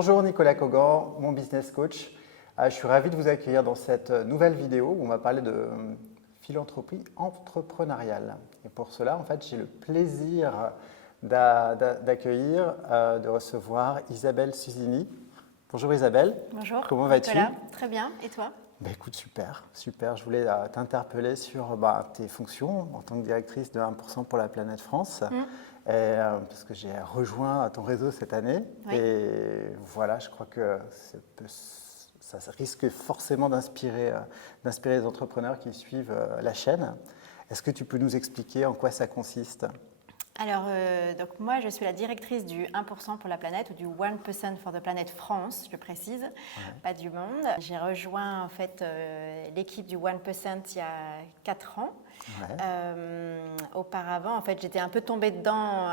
Bonjour Nicolas Cogan, mon business coach. Je suis ravi de vous accueillir dans cette nouvelle vidéo où on va parler de philanthropie entrepreneuriale. Et pour cela, en fait, j'ai le plaisir d'accueillir, de recevoir Isabelle Susini. Bonjour Isabelle. Bonjour. Comment vas-tu? Nicolas, très bien. Et toi? Écoute, super. Je voulais t'interpeller sur tes fonctions en tant que directrice de 1% pour la planète France. Parce que j'ai rejoint ton réseau cette année. Oui. Et voilà, je crois que ça risque forcément d'inspirer les entrepreneurs qui suivent la chaîne. Est-ce que tu peux nous expliquer en quoi ça consiste? Alors, donc moi, je suis la directrice du 1% pour la planète, ou du 1% for the Planet France, je précise, pas du monde. J'ai rejoint en fait l'équipe du 1% il y a 4 ans. Auparavant, en fait, j'étais un peu tombée dedans,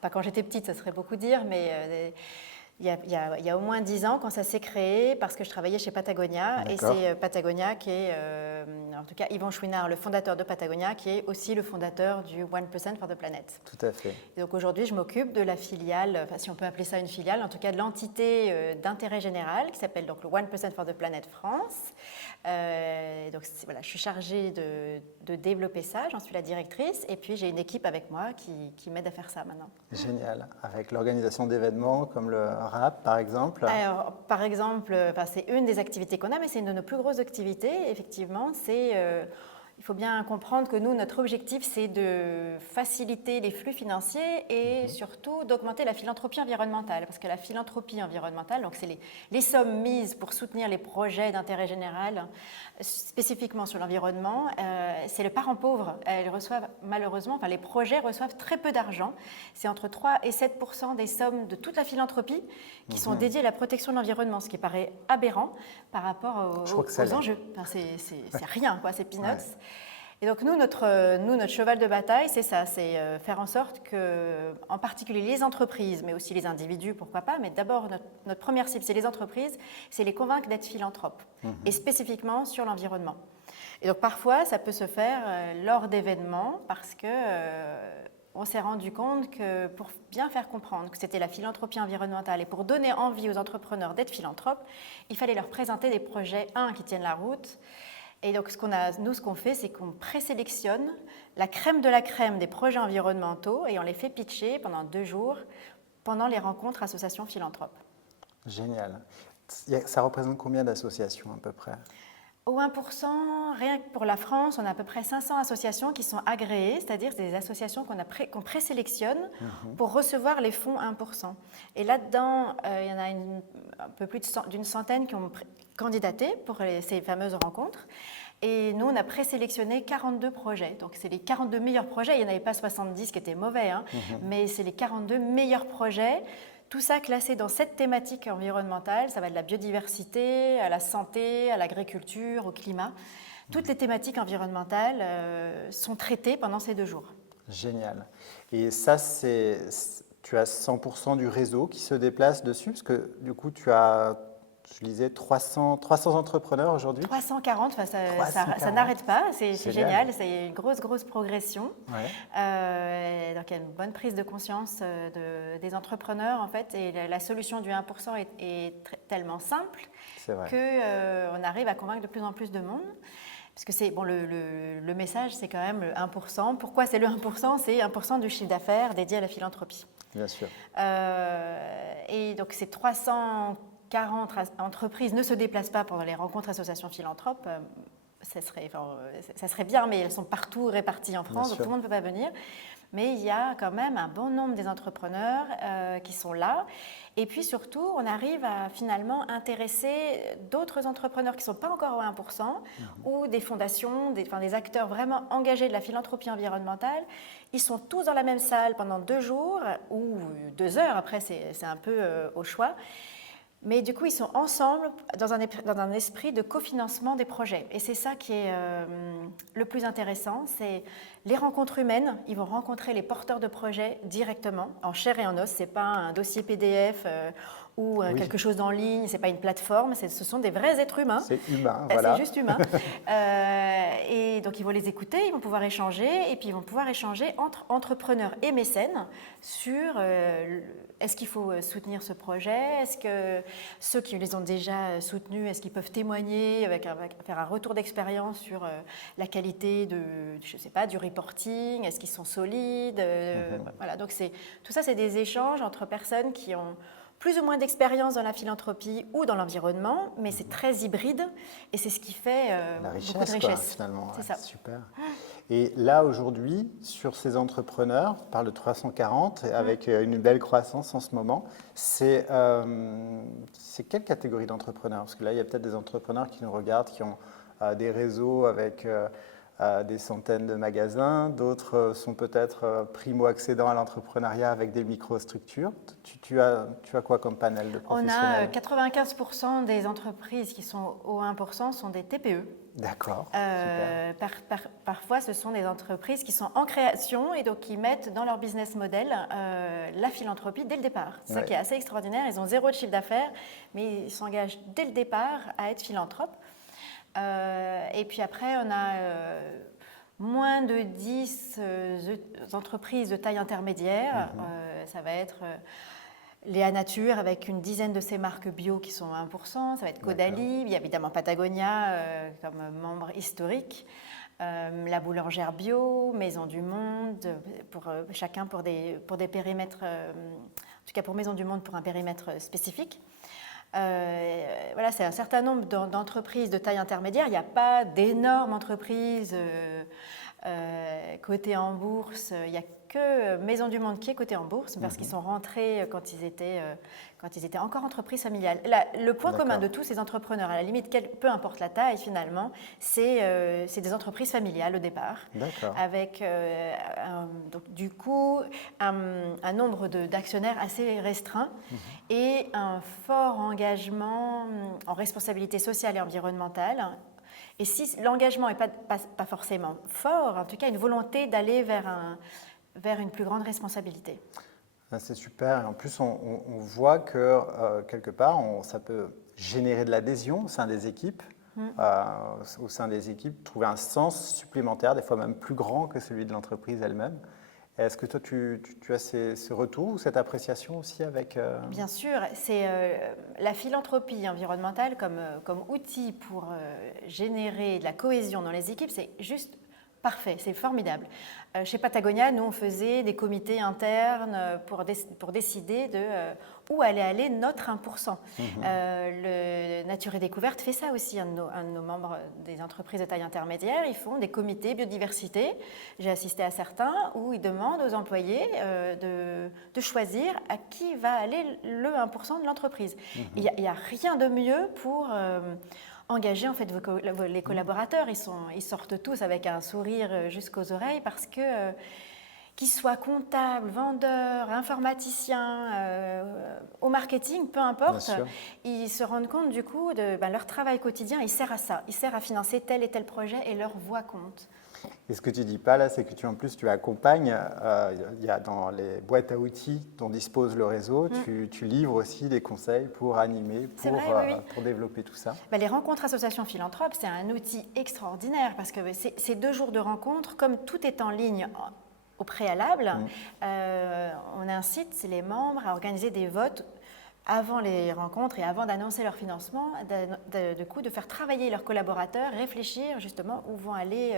pas quand j'étais petite, ça serait beaucoup dire, mais il y a au moins 10 ans quand ça s'est créé, parce que je travaillais chez Patagonia. Et c'est Patagonia qui est, en tout cas Yvan Chouinard, le fondateur de Patagonia, qui est aussi le fondateur du 1% for the Planet. Tout à fait. Et donc aujourd'hui, je m'occupe de la filiale, enfin si on peut appeler ça une filiale, en tout cas de l'entité d'intérêt général qui s'appelle donc le 1% for the Planet France. Donc voilà, je suis chargée de développer ça, j'en suis la directrice, et puis j'ai une équipe avec moi qui m'aide à faire ça maintenant. Génial. Avec l'organisation d'événements comme le RAP par exemple. Alors, par exemple, c'est une des activités qu'on a, mais c'est une de nos plus grosses activités, effectivement. Il faut bien comprendre que nous, notre objectif, c'est de faciliter les flux financiers et surtout d'augmenter la philanthropie environnementale. Parce que la philanthropie environnementale, donc c'est les sommes mises pour soutenir les projets d'intérêt général, spécifiquement sur l'environnement, c'est le parent pauvre. Elles reçoivent malheureusement, les projets reçoivent très peu d'argent. C'est entre 3 et 7% des sommes de toute la philanthropie qui sont dédiées à la protection de l'environnement, ce qui paraît aberrant par rapport aux enjeux. C'est rien, quoi, c'est peanuts. Ouais. Et donc nous, notre cheval de bataille, c'est ça, c'est faire en sorte que, en particulier les entreprises, mais aussi les individus, pourquoi pas, mais d'abord notre première cible, c'est les entreprises, c'est les convaincre d'être philanthropes, et spécifiquement sur l'environnement. Et donc parfois, ça peut se faire lors d'événements, parce que on s'est rendu compte que pour bien faire comprendre que c'était la philanthropie environnementale et pour donner envie aux entrepreneurs d'être philanthropes, il fallait leur présenter des projets, qui tiennent la route. Et donc, ce qu'on fait, c'est qu'on présélectionne la crème de la crème des projets environnementaux et on les fait pitcher pendant 2 jours pendant les rencontres associations philanthropes. Génial. Ça représente combien d'associations à peu près? Au 1%, rien que pour la France, on a à peu près 500 associations qui sont agréées, c'est-à-dire des associations qu'on présélectionne pour recevoir les fonds 1%. Et là-dedans, il y en a un peu plus d'une centaine qui ont candidaté pour ces fameuses rencontres. Et nous, on a présélectionné 42 projets. Donc, c'est les 42 meilleurs projets. Il n'y en avait pas 70 qui étaient mauvais, mais c'est les 42 meilleurs projets. Tout ça classé dans 7 thématiques environnementales. Ça va de la biodiversité, à la santé, à l'agriculture, au climat. Toutes les thématiques environnementales sont traitées pendant ces 2 jours. Génial. Et ça, tu as 100% du réseau qui se déplace dessus? Parce que du coup, tu as, je lisais, 300 entrepreneurs aujourd'hui. 340, ça n'arrête pas, c'est génial, c'est une grosse progression. Ouais. Donc il y a une bonne prise de conscience des entrepreneurs en fait, et la solution du 1% est tellement simple qu'on arrive à convaincre de plus en plus de monde. Parce que c'est le message, c'est quand même le 1%. Pourquoi c'est le 1%? C'est 1% du chiffre d'affaires dédié à la philanthropie. Bien sûr. Et donc ces 340 entreprises ne se déplacent pas pendant les rencontres associations philanthropes. Ça serait bien, mais elles sont partout réparties en France, donc tout le monde ne peut pas venir. Mais il y a quand même un bon nombre des entrepreneurs qui sont là. Et puis surtout, on arrive à finalement intéresser d'autres entrepreneurs qui ne sont pas encore au 1% ou des fondations, des acteurs vraiment engagés de la philanthropie environnementale. Ils sont tous dans la même salle pendant 2 jours ou 2 heures, après c'est un peu au choix. Mais du coup, ils sont ensemble dans un esprit de cofinancement des projets. Et c'est ça qui est le plus intéressant, c'est les rencontres humaines. Ils vont rencontrer les porteurs de projets directement, en chair et en os. Ce n'est pas un dossier PDF ou Oui. quelque chose en ligne, ce n'est pas une plateforme, ce sont des vrais êtres humains. C'est humain, voilà. C'est juste humain. Et donc, ils vont les écouter, ils vont pouvoir échanger, et puis ils vont pouvoir échanger entre entrepreneurs et mécènes sur est-ce qu'il faut soutenir ce projet, est-ce que ceux qui les ont déjà soutenus, est-ce qu'ils peuvent témoigner, faire un retour d'expérience sur la qualité je sais pas, du reporting, est-ce qu'ils sont solides, voilà. Donc, tout ça, c'est des échanges entre personnes qui ont plus ou moins d'expérience dans la philanthropie ou dans l'environnement, mais c'est très hybride et c'est ce qui fait La richesse, beaucoup de richesse. quoi, finalement. C'est ça. Super. Et là, aujourd'hui, sur ces entrepreneurs, on parle de 340, avec une belle croissance en ce moment. C'est quelle catégorie d'entrepreneurs? Parce que là, il y a peut-être des entrepreneurs qui nous regardent, qui ont des réseaux avec des centaines de magasins. D'autres sont peut-être primo-accédants à l'entrepreneuriat avec des microstructures. Tu as quoi comme panel de On professionnels? a 95% des entreprises qui sont au 1% sont des TPE. D'accord. Parfois, ce sont des entreprises qui sont en création et donc qui mettent dans leur business model la philanthropie dès le départ. C'est ça qui est assez extraordinaire. Ils ont 0 de chiffre d'affaires, mais ils s'engagent dès le départ à être philanthropes. Et puis après, on a moins de 10 entreprises de taille intermédiaire. Ça va être Léa Nature avec une dizaine de ses marques bio qui sont à 1%. Ça va être Caudalie. Il y a évidemment Patagonia comme membre historique. La boulangère bio, Maison du Monde, chacun pour des périmètres, en tout cas pour Maison du Monde pour un périmètre spécifique. Voilà, c'est un certain nombre d'entreprises de taille intermédiaire. Il n'y a pas d'énormes entreprises cotées en bourse. Il n'y a que Maison du Monde qui est cotée en bourse parce qu'ils sont rentrés quand ils étaient encore entreprises familiales. Le point commun de tous ces entrepreneurs, à la limite, peu importe la taille finalement, c'est des entreprises familiales au départ, avec donc, du coup un nombre d'actionnaires assez restreint et un fort engagement en responsabilité sociale et environnementale. Et si l'engagement n'est pas forcément fort, en tout cas une volonté d'aller vers une plus grande responsabilité. C'est super. Et en plus, on voit que quelque part, ça peut générer de l'adhésion au sein des équipes. Trouver un sens supplémentaire, des fois même plus grand que celui de l'entreprise elle-même. Est-ce que toi, tu as ce retour ou cette appréciation aussi avec… Bien sûr, c'est la philanthropie environnementale comme outil pour générer de la cohésion dans les équipes, c'est juste parfait, c'est formidable. Chez Patagonia, nous, on faisait des comités internes pour décider de où allait aller notre 1%. Le Nature et Découverte fait ça aussi, un de nos membres des entreprises de taille intermédiaire. Ils font des comités biodiversité. J'ai assisté à certains où ils demandent aux employés de choisir à qui va aller le 1% de l'entreprise. Il n'y a rien de mieux pour… engager en fait les collaborateurs, ils sortent tous avec un sourire jusqu'aux oreilles parce que qu'ils soient comptables, vendeurs, informaticiens, au marketing, peu importe, ils se rendent compte du coup de leur travail quotidien, il sert à ça, il sert à financer tel et tel projet et leur voix compte. Et ce que tu ne dis pas là, c'est que tu accompagnes, il y a dans les boîtes à outils dont dispose le réseau, tu livres aussi des conseils pour animer, pour développer tout ça. Les rencontres associations philanthropes, c'est un outil extraordinaire parce que ces 2 jours de rencontres, comme tout est en ligne au préalable, on incite les membres à organiser des votes avant les rencontres et avant d'annoncer leur financement, de faire travailler leurs collaborateurs, réfléchir justement où vont aller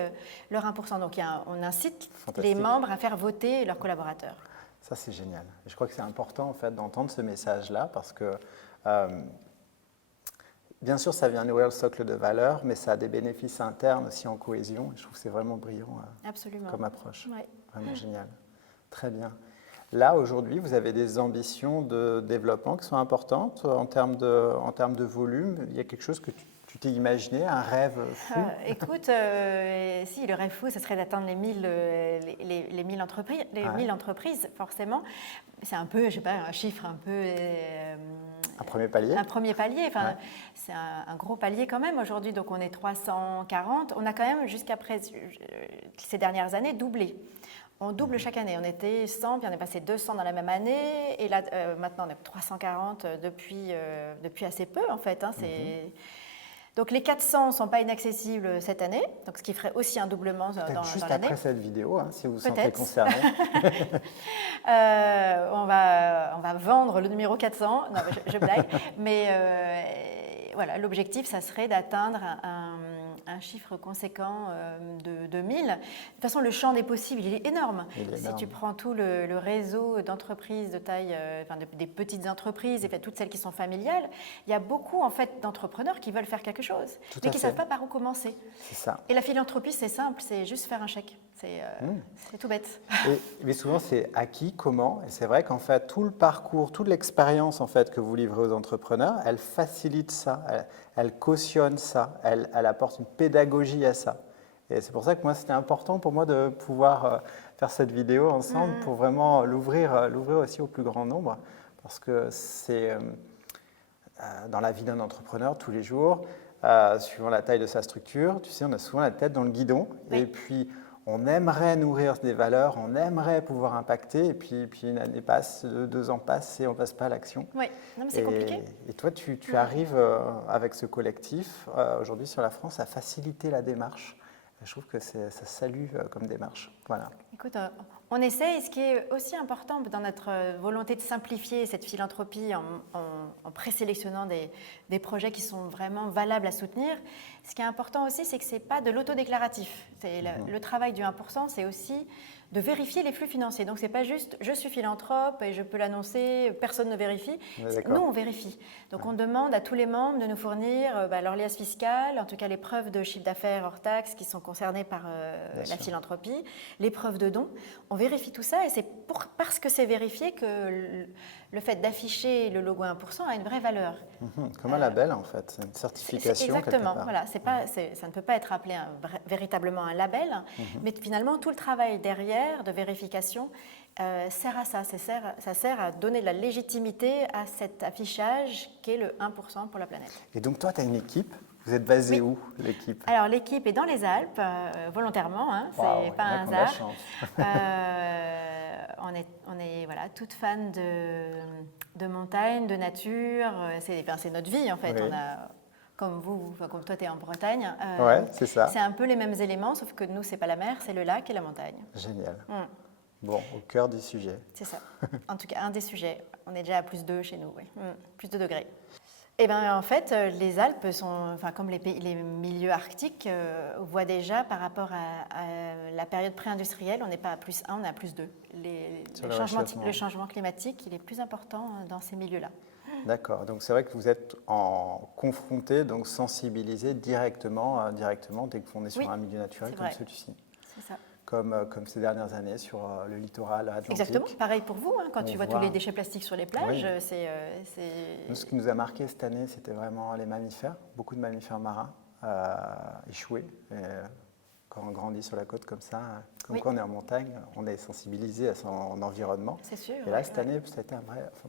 leurs 1%. Donc on incite les membres à faire voter leurs collaborateurs. Ça, c'est génial. Je crois que c'est important en fait, d'entendre ce message-là parce que bien sûr, ça vient nourrir le socle de valeurs, mais ça a des bénéfices internes aussi en cohésion. Je trouve que c'est vraiment brillant comme approche. Vraiment génial. Très bien. Là, aujourd'hui, vous avez des ambitions de développement qui sont importantes en termes de volume. Il y a quelque chose que tu t'es imaginé, un rêve fou? Écoute, si, le rêve fou, ce serait d'atteindre les 1000 entreprises, 1000 entreprises, forcément. C'est un peu, je sais pas, un chiffre un peu Un premier palier. Un premier palier. Enfin, Ouais. c'est un gros palier quand même. Aujourd'hui, donc on est 340. On a quand même jusqu'à ces dernières années doublé. On double chaque année. On était 100, puis on est passé 200 dans la même année. Et là, maintenant, on est 340 depuis assez peu, en fait. Hein. Donc, les 400 ne sont pas inaccessibles cette année, donc ce qui ferait aussi un doublement dans Juste l'année. après cette vidéo, hein, si vous vous sentez Peut-être. concerné. On va vendre le numéro 400. Non, mais je blague. Mais voilà, l'objectif, ça serait d'atteindre un chiffre conséquent de 1000. De toute façon, le champ des possibles, il est énorme. Si tu prends tout le réseau d'entreprises de taille, des petites entreprises et toutes celles qui sont familiales, il y a beaucoup en fait d'entrepreneurs qui veulent faire quelque chose, mais qui ne savent pas par où commencer. C'est ça. Et la philanthropie, c'est simple, c'est juste faire un chèque. C'est tout bête. Mais souvent, c'est à qui, comment. Et c'est vrai qu'en fait, tout le parcours, toute l'expérience en fait, que vous livrez aux entrepreneurs, elle facilite ça, elle cautionne ça, elle apporte une pédagogie à ça. Et c'est pour ça que moi, c'était important pour moi de pouvoir faire cette vidéo ensemble pour vraiment l'ouvrir aussi au plus grand nombre. Parce que c'est dans la vie d'un entrepreneur tous les jours, suivant la taille de sa structure, tu sais, on a souvent la tête dans le guidon. Oui. Et puis, on aimerait nourrir des valeurs, on aimerait pouvoir impacter, et puis une année passe, 2 ans passent et on ne passe pas à l'action. Oui, non, mais c'est compliqué. Et toi, tu arrives avec ce collectif, aujourd'hui sur la France, à faciliter la démarche. Je trouve que ça salue comme démarche. Voilà. Écoute, on essaye. Ce qui est aussi important dans notre volonté de simplifier cette philanthropie en présélectionnant des projets qui sont vraiment valables à soutenir, ce qui est important aussi, c'est que ce n'est pas de l'autodéclaratif. Le travail du 1%, c'est aussi de vérifier les flux financiers. Donc, ce n'est pas juste « je suis philanthrope et je peux l'annoncer, personne ne vérifie ». Nous, on vérifie. Donc, on demande à tous les membres de nous fournir leur liasse fiscale, en tout cas les preuves de chiffre d'affaires hors taxes qui sont concernées par la philanthropie, les preuves de dons. On vérifie tout ça et c'est parce que c'est vérifié que le fait d'afficher le logo 1% a une vraie valeur. Comme un label, en fait, c'est une certification. Exactement, voilà, ça ne peut pas être appelé véritablement un label, mais finalement, tout le travail derrière de vérification sert à ça. Ça sert à donner de la légitimité à cet affichage qui est le 1% pour la planète. Et donc, toi, tu as une équipe. Vous êtes basé où, l'équipe? Alors, l'équipe est dans les Alpes, volontairement, hein, c'est pas un hasard. On est voilà, toutes fans de montagne, de nature. C'est notre vie, en fait. Oui. On a, comme toi, tu es en Bretagne. Ouais, c'est ça. C'est un peu les mêmes éléments, sauf que nous, c'est pas la mer, c'est le lac et la montagne. Génial. Bon, au cœur du sujet. C'est ça. En tout cas, un des sujets. On est déjà à +2 chez nous, oui. Plus de degrés. Eh bien, en fait, les Alpes sont, comme les milieux arctiques, voient déjà par rapport à la période pré-industrielle, on n'est pas à +1, on est à +2. Le changement climatique, il est plus important dans ces milieux-là. D'accord. Donc, c'est vrai que vous êtes confrontés, donc sensibilisés directement dès qu'on est sur un milieu naturel comme celui-ci. C'est ça. Comme ces dernières années sur le littoral atlantique. Exactement, pareil pour vous, quand tu vois tous les déchets plastiques sur les plages. Nous, ce qui nous a marqué cette année, c'était vraiment les mammifères, beaucoup de mammifères marins échoués. Et quand on grandit sur la côte comme ça, quand on est en montagne, on est sensibilisé à son environnement. C'est sûr. Et là, cette année, c'était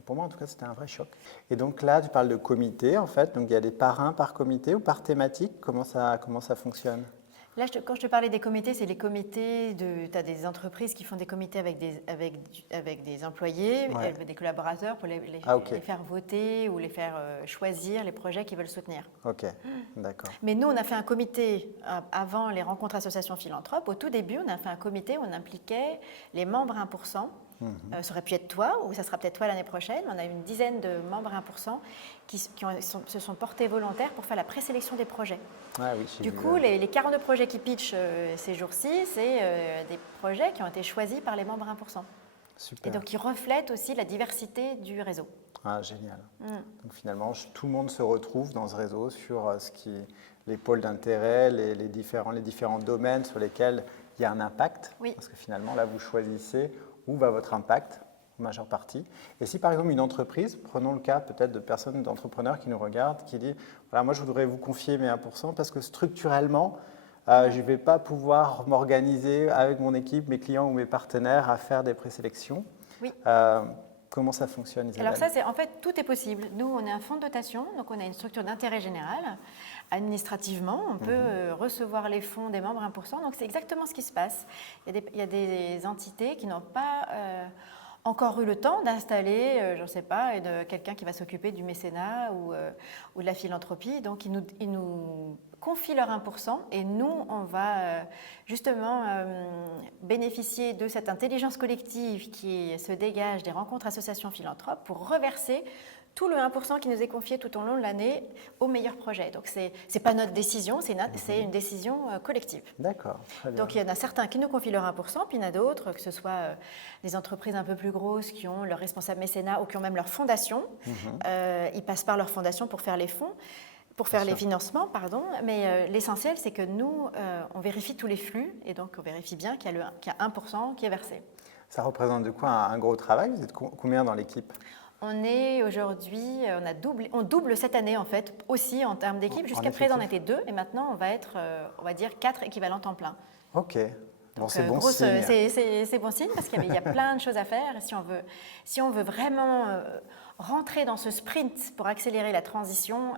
pour moi en tout cas, c'était un vrai choc. Et donc là, tu parles de comité, en fait, donc il y a des parrains par comité ou par thématique, comment ça fonctionne? Là, quand je te parlais des comités, c'est les comités tu as des entreprises qui font des comités avec des employés, des collaborateurs pour les faire voter ou les faire choisir les projets qu'ils veulent soutenir. Ok, d'accord. Mais nous, on a fait un comité avant les rencontres associations philanthropes. Au tout début, on a fait un comité où on impliquait les membres 1%. Ça aurait pu être toi, ou ça sera peut-être toi l'année prochaine. On a une dizaine de membres 1% qui se sont portés volontaires pour faire la présélection des projets. Ah oui, du coup, les 42 projets qui pitchent ces jours-ci, c'est des projets qui ont été choisis par les membres 1%. Super. Et donc, qui reflètent aussi la diversité du réseau. Ah, génial. Donc finalement, tout le monde se retrouve dans ce réseau sur les pôles d'intérêt, les différents domaines sur lesquels il y a un impact. Oui. Parce que finalement, là, vous choisissez où va votre impact, en majeure partie. Et si par exemple une entreprise, prenons le cas peut-être d'entrepreneurs qui nous regardent, qui dit, voilà, moi je voudrais vous confier mes 1% parce que structurellement, je ne vais pas pouvoir m'organiser avec mon équipe, mes clients ou mes partenaires à faire des présélections. Oui. Comment ça fonctionne, Isabelle? Alors ça, c'est en fait, tout est possible. Nous, on est un fonds de dotation, donc on a une structure d'intérêt général. Administrativement, on peut recevoir les fonds des membres 1%. Donc c'est exactement ce qui se passe. Il y a des entités qui n'ont pas encore eu le temps d'installer, je ne sais pas, quelqu'un qui va s'occuper du mécénat ou de la philanthropie. Donc ils nous confient leur 1% et nous, on va justement bénéficier de cette intelligence collective qui se dégage des rencontres associations philanthropes pour reverser tout le 1% qui nous est confié tout au long de l'année au meilleur projet. Donc, ce n'est pas notre décision, c'est une décision collective. D'accord, très bien. Donc, il y en a certains qui nous confient leur 1%, puis il y en a d'autres, que ce soit des entreprises un peu plus grosses qui ont leur responsable mécénat ou qui ont même leur fondation. Ils passent par leur fondation pour faire les fonds. Pour faire les financements, pardon, mais l'essentiel, c'est que nous, on vérifie tous les flux et donc on vérifie bien qu'il y a 1% qui est versé. Ça représente du coup un gros travail. Vous êtes combien dans l'équipe? On est aujourd'hui, on double cette année en fait, aussi en termes d'équipe. Jusqu'à présent, on était 2 et maintenant, on va être, on va dire, 4 équivalents temps plein. Ok. Bon, Donc, c'est bon signe. C'est bon signe parce qu'il y a plein de choses à faire. Et si on veut vraiment rentrer dans ce sprint pour accélérer la transition,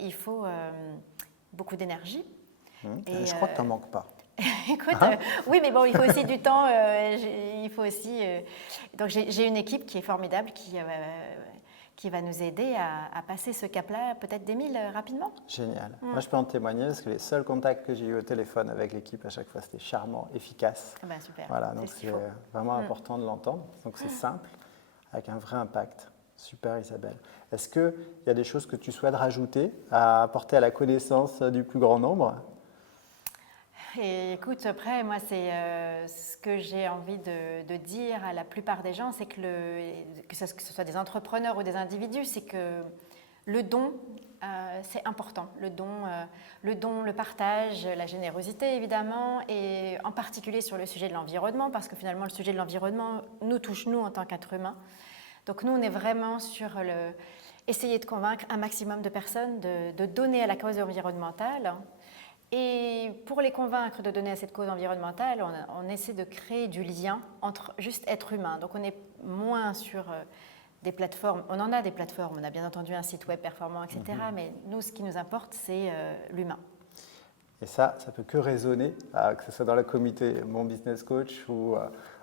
il faut beaucoup d'énergie. Et je crois que tu n'en manques pas. Écoute, oui, mais bon, il faut aussi du temps. Il faut aussi. Donc, j'ai une équipe qui est formidable, qui va nous aider à passer ce cap-là, peut-être des 1000 rapidement. Génial. Moi, je peux en témoigner parce que les seuls contacts que j'ai eu au téléphone avec l'équipe, à chaque fois, c'était charmant, efficace. Ah ben, super. Voilà, donc c'est vraiment important de l'entendre. Donc, c'est simple, avec un vrai impact. Super, Isabelle. Est-ce qu'il y a des choses que tu souhaites rajouter à apporter à la connaissance du plus grand nombre? Et écoute, après, moi, c'est ce que j'ai envie de dire à la plupart des gens, c'est que ce soit des entrepreneurs ou des individus, c'est que le don, c'est important. Le don, le partage, la générosité, évidemment, et en particulier sur le sujet de l'environnement, parce que finalement, le sujet de l'environnement nous touche, nous, en tant qu'êtres humains. Donc, nous, on est vraiment sur essayer de convaincre un maximum de personnes de donner à la cause environnementale. Et pour les convaincre de donner à cette cause environnementale, on essaie de créer du lien entre juste êtres humains. Donc on est moins sur des plateformes. On en a des plateformes, on a bien entendu un site web performant, etc. Mais nous, ce qui nous importe, c'est l'humain. Et ça peut que résonner, que ce soit dans le comité Mon Business Coach ou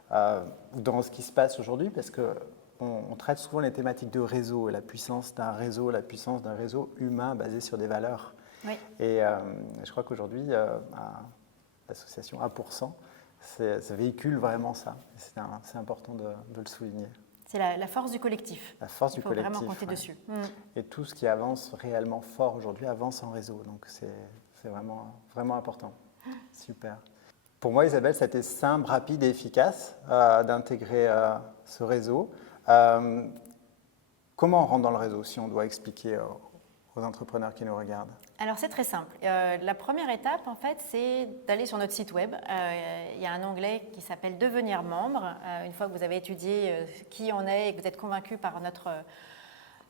dans ce qui se passe aujourd'hui, parce qu'on traite souvent les thématiques de réseau et la puissance d'un réseau humain basé sur des valeurs. Oui. Et je crois qu'aujourd'hui, l'association 1%, ça véhicule vraiment ça. C'est important de le souligner. C'est la force du collectif. La force du collectif. Il faut vraiment compter dessus. Et tout ce qui avance réellement fort aujourd'hui avance en réseau. Donc c'est vraiment, vraiment important. Super. Pour moi, Isabelle, ça a été simple, rapide et efficace d'intégrer ce réseau. Comment on rentre dans le réseau si on doit expliquer aux entrepreneurs qui nous regardent? Alors c'est très simple. La première étape, en fait, c'est d'aller sur notre site web. Il y a un onglet qui s'appelle Devenir membre. Une fois que vous avez étudié qui on est et que vous êtes convaincu par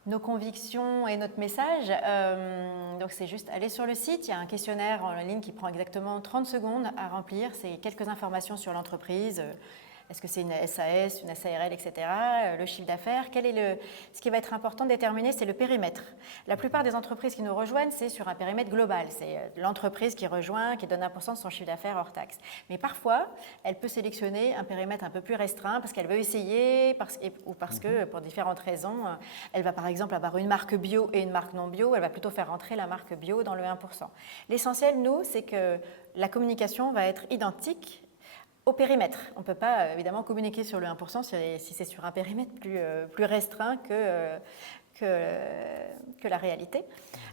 nos convictions et notre message, donc c'est juste aller sur le site. Il y a un questionnaire en ligne qui prend exactement 30 secondes à remplir. C'est quelques informations sur l'entreprise. Est-ce que c'est une SAS, une SARL, etc. Le chiffre d'affaires. Ce qui va être important de déterminer, c'est le périmètre. La plupart des entreprises qui nous rejoignent, c'est sur un périmètre global. C'est l'entreprise qui rejoint, qui donne 1% de son chiffre d'affaires hors taxe. Mais parfois, elle peut sélectionner un périmètre un peu plus restreint parce qu'elle veut essayer ou parce que, pour différentes raisons, elle va par exemple avoir une marque bio et une marque non bio. Elle va plutôt faire rentrer la marque bio dans le 1%. L'essentiel, nous, c'est que la communication va être identique au périmètre. On ne peut pas évidemment communiquer sur le 1% si c'est sur un périmètre plus restreint que la réalité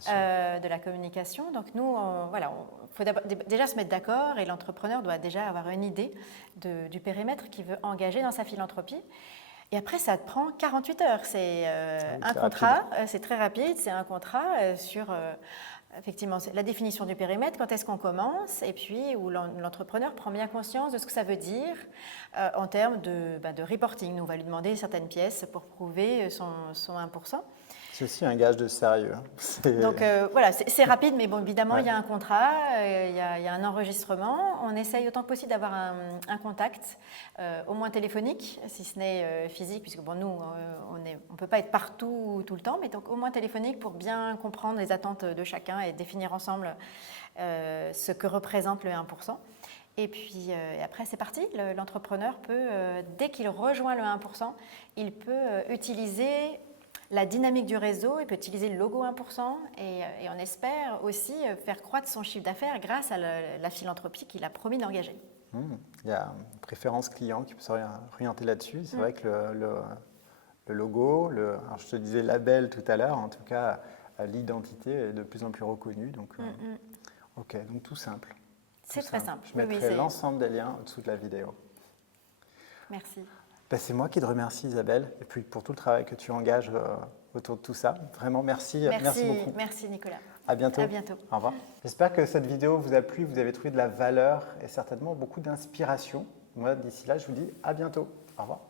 de la communication. Donc nous, il faut déjà se mettre d'accord et l'entrepreneur doit déjà avoir une idée du périmètre qu'il veut engager dans sa philanthropie. Et après, ça te prend 48 heures. C'est un contrat, c'est très rapide, c'est un contrat sur... Effectivement, c'est la définition du périmètre, quand est-ce qu'on commence, et puis où l'entrepreneur prend bien conscience de ce que ça veut dire en termes de reporting. Nous, on va lui demander certaines pièces pour prouver son 1%. C'est aussi un gage de sérieux. Donc voilà, c'est rapide, mais bon, évidemment, Ouais. il y a un contrat, il y a un enregistrement. On essaye autant que possible d'avoir un contact, au moins téléphonique, si ce n'est physique, puisque bon, nous, on peut pas être partout tout le temps, mais donc au moins téléphonique pour bien comprendre les attentes de chacun et définir ensemble ce que représente le 1%. Et puis après, c'est parti. L'entrepreneur peut, dès qu'il rejoint le 1%, il peut utiliser la dynamique du réseau, il peut utiliser le logo 1% et on espère aussi faire croître son chiffre d'affaires grâce à la philanthropie qu'il a promis d'engager. Il y a une préférence client qui peut s'orienter là-dessus. C'est vrai que le logo, alors je te disais label tout à l'heure, en tout cas, l'identité est de plus en plus reconnue. Donc, ok, donc tout simple. C'est très simple. Je mettrai l'ensemble des liens au-dessous de la vidéo. Merci. C'est moi qui te remercie, Isabelle, et puis pour tout le travail que tu engages autour de tout ça. Vraiment, merci beaucoup. Merci, Nicolas. À bientôt. À bientôt. Au revoir. J'espère que cette vidéo vous a plu, vous avez trouvé de la valeur et certainement beaucoup d'inspiration. Moi, d'ici là, je vous dis à bientôt. Au revoir.